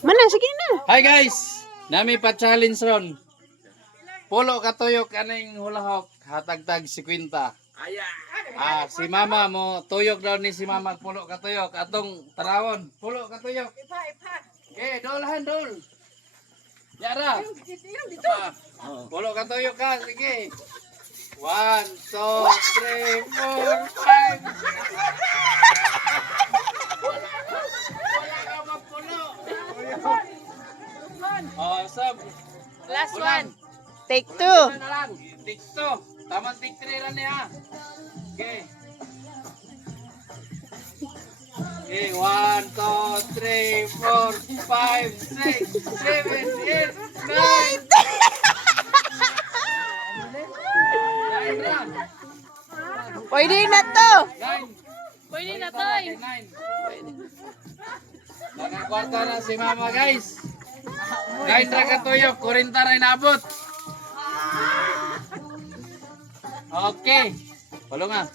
Mana, sige na. Hi guys! Nami pa challenge ron. Pulo katuyok kaning hulahok hatagtag 50. Si mama mo tuyok daw ni si mama pulo katuyok atong tarawon. Pulo katuyok. Okay, dolahan dol. Yara. Pulo katuyok ka, sige. 1, 2, 3, 4, 5. Wala ka magpulo. Oh, sab. Last one. Take 2. Na lang. Take 2. Tamang take 3 lang niya. Okay. Okay, 1, 2, 3, 4, 5, 6, 7, 8, 9. 9 lang. Pwede na to. 9. Pwede na toy. 9. Nakakwarta na si mama guys. 9 ra katuyok, 40 ra inabot. Okay. Walo nga.